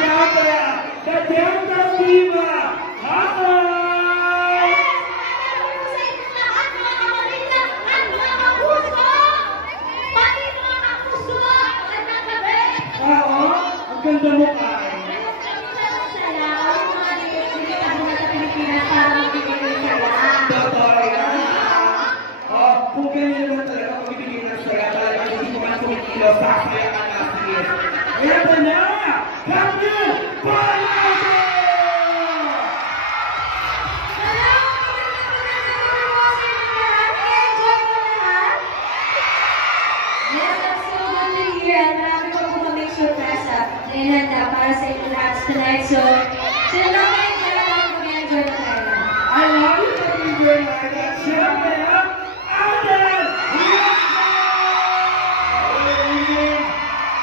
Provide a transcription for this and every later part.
Siyempre, the Delta Diva, Hatoy! Oo, ang ganda mo ay. Totoo yan. Kung ganyan naman talaga, pag-ibigay ng saya, talaga hindi mo man kumikilo sa kaya ka natin. Ayan ba na? Camille Palado! Handa para sa inyo lahat tonight. So, sino na kayo dyan? Mag-enjoy na tayo. I love you, mag-enjoy na tayo. Siyempre, Alden!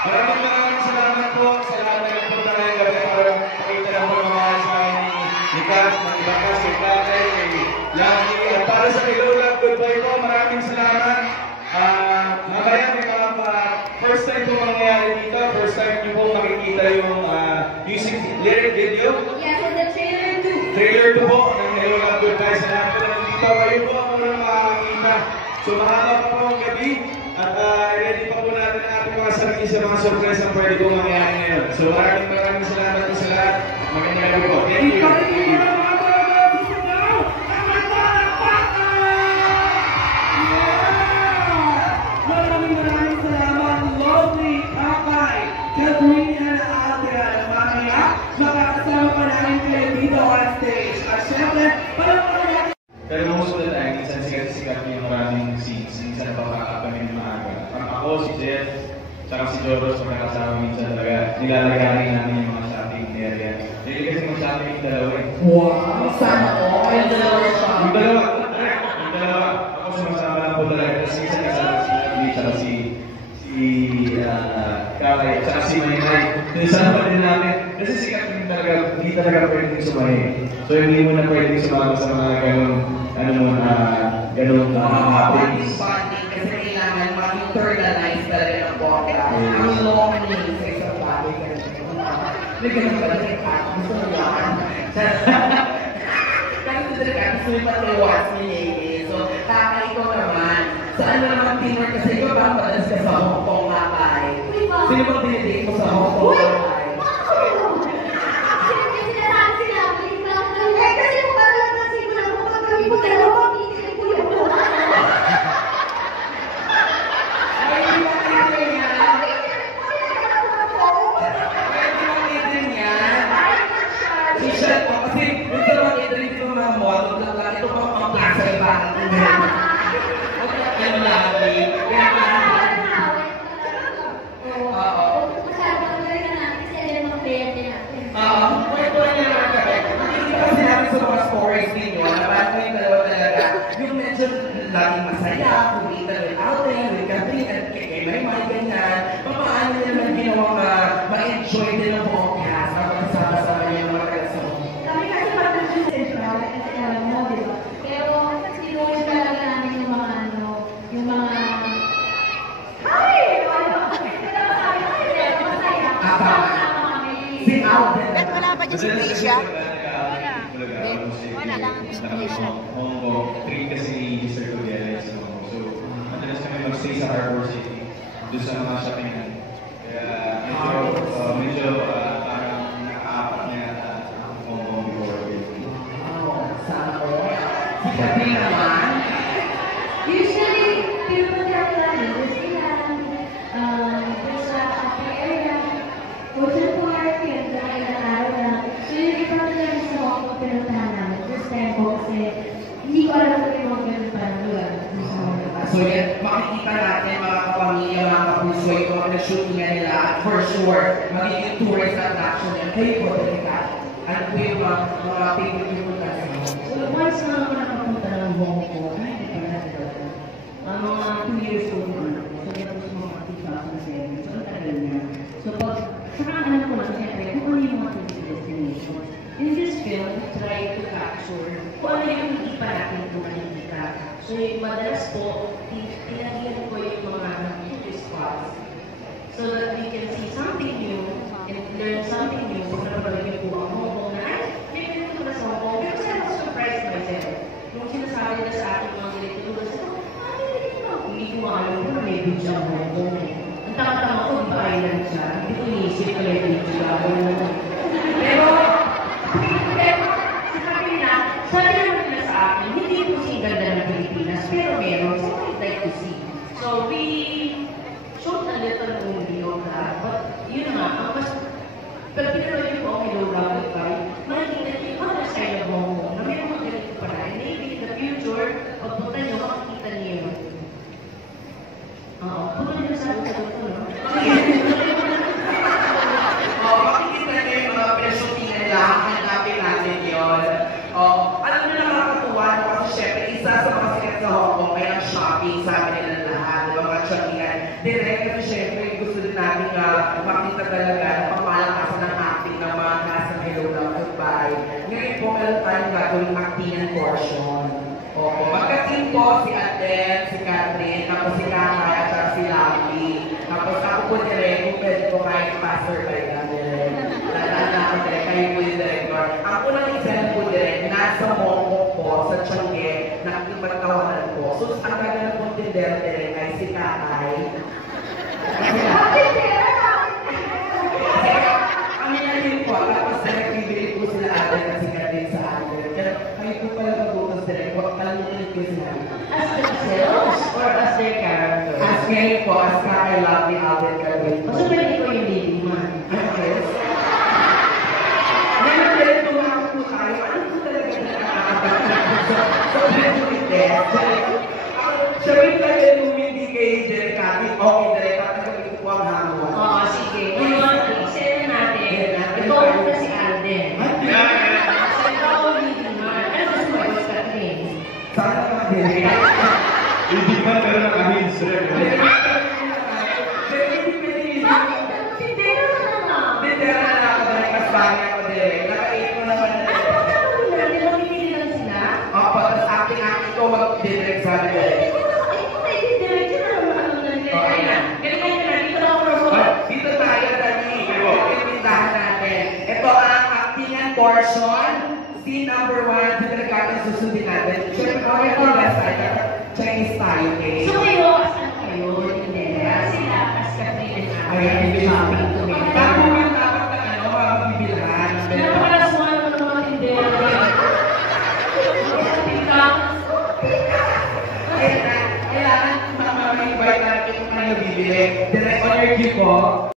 Maraming salamat po. Salamat na po tayo gabi para pakita na po mga asahan ni Kat, ng Bakas, ni Tatay, ni Lucky. At para sa Hello Love Goodbye po, maraming salamat. Mamaya may mga first time po mangyayari dito. First time nyo po makikita yung music lyric video. Yeah, for the trailer 2. Trailer 2 po ng Hello Love Goodbye. Salamat po na nandito. Kayo po ang unang makakakita. So mahaba pa po ang gabi. At ready pa po natin ang ating mga sarili sa mga surprise na pwede pong mangyayari ngayon. So maraming salamat po sa lahat. Magandang gabi po. Thank you. Maraming salamat, lovely Kakay, Catherine and Adrian. Mamaya, makakasama pa namin kayo dito on stage. At syempre, parang pero most of the time, minsan sikat yung maraming scenes. Minsan papakakapanin ng maaga. Ako, si Jeff, saka si Joros, magkakasama minsan talaga. Nilalagarin namin yung mga shopping area. Dahil kasi yung shopping yung dalawa eh. wow! Sana ko! Yung dalawa siya. Yung dalawa. Ako sumasama lang po talaga. Tapos minsan kasama si Lee, saka si Kakay, saka si Maynay. Sinasama din namin. Kasi sikat yung talaga, hindi talaga pwedeng sumahin. So hindi mo na pwedeng sumama sa mga ganun happenings. Kasi kailangan ma-internalize talaga ng bongga. Ang lonely sa isang bagay. May ganun pala yung kat. Gusto mo yan? Kasi talaga gusto mo patiwas ni Lady. So, Kakay ko naman. Saan na naman teamwork kasi ikaw ba madalas ka sa Hong Kong, Kakay? Sino bang dinidate mo sa Hong Kong, Kakay? Laging masaya, kumita with outing, with Catherine, at kay Maymay, ganyan. Paano nyo naman ginawa ma-enjoy din ang buong cast na magkasama-sama yung mga taga-sama? Kami kasi mag-produce siya, kasi alam mo, di ba? Pero, sinuwi talaga namin yung mga Hi! Si Alden. Ba't wala pa dyan si Felicia? Wala lang ang Felicia. Hong Kong, 3 kasi ni Mr. Cordero sa Hong Kong. So, madalas kami mag-stay sa Harbor City, doon sa mga shoppingan. Kaya medyo parang nakaapat na yata ang Hong Kong before. Sana ko. Si Catherine naman. Usually, pinupunta ko lang yung Disneyland, sa Happy Area, Ocean Park, yung ilang araw na. So, yung iba na lang sa Hong Kong pinuntahan namin. First time ko kasi hindi ko alam kung yung mga ganun parang lugar. So yan, makikita natin mga kapamilya, mga kapuso, yung mga nag-shoot nga nila, for sure, magiging tourist attraction yan. Kayo po, talaga. Ano po yung mga favorite yung punta sa Hong Kong? So, once na ako nakapunta ng Hong Kong, hindi pa na talaga. Mga 2 years old na ako. So, tapos mga 2007. So, ang tagal niya. So, saka alam ko lang, siyempre, kung ano yung mga destination. In this film, try to capture kung ano yung hindi pa natin kung nakikita. So, yung madalas po, tinagihan ko yung mga beauty spots so that we can see something new and learn something new. Kung napanood niyo po ang Hong Kong na, ay, may ganito ba sa Hong Kong? Pero kasi ako surprised myself. Yung sinasabi na sa akin mga ganito, kasi ako, hindi ko alam kung may video ang Hong Kong eh. Ang tama-tama ko, di ba island siya? Hindi ko inisip na may video ako. Pero, sabi naman nila sa akin, hindi po siya ganda ng Pilipinas, pero meron, so I'd like to see. So we showed a little movie of that, but yun nga, ang mas, pag pinanood niyo po ang Hello Love Goodbye, makikita niyo yung other side of Hong Kong, na may mga ganito pala, and maybe in the future, pagpunta niyo, makikita niyo yun. Oo, punta niyo sa sagot ko, no? Makikita niyo yung mga pinasuting nila, hanapin natin yun. Alam mo na nakakatuwa, kasi syempre, isa sa mga sikat sa Hong Kong, ay ang shopping, sabi nila lahat, mga shoppingan. Direct, kasi syempre, gusto din natin makita talaga na papalakasan ng acting ng mga nasa Hello Love Goodbye. Ngayon po, meron tayong gagawing actingan portion. Magka-team po si Adele, si Catherine, tapos si Kakay, at saka si Lovely. Tapos ako po direct, kung pwede po kahit pastor kayo na direct. Lalala ako direct, kayo po yung director. Ang unang example po direct, nasa Hong Kong po, sa Chongqing, nakikipagtawanan po. So, ang gagawin po direct ay si Kakay. Kami na rin po, tapos direct bibili po sila Adele at si Catherine sa Adele. Pero kayo po pala mabutas direct, huwag pala nyo po sila. As themselves or as their character? As ngayon po, as Kakay, Lovely, Adele, Catherine po. So, pwede ko yung leading man. Yes. Ngayon din, tumawag po tayo. Ano po talaga na nakakapagpapagpapag? So, pwede po ito. Siya rin talaga yung hindi kay Jerry okay, direct, at nagawin po ang hangwa. Oo, sige. Ngayon, i-send natin. Ito na si Alden. So, ikaw ang leading man. Ano gusto mo? Gusto ka rin. Sana naman din. Hindi ba pero naka-hints rin? Direct sabi ko. Dito tayo tani. Pintahan natin. Ito ang actingan portion. Scene number 1. Dito nagkakang susundin natin. Siyempre, okay ito last side. Chinese tayo, okay? So kayo, asan kayo? Hindi. Sila, as Catherine and Ayan, Alden, shopping to me. Bago yung dapat na mga bibilhan. Napakalaswan naman ng mga tindera. Kailangan, may invite natin kung ano bibili. Direct on your cue po.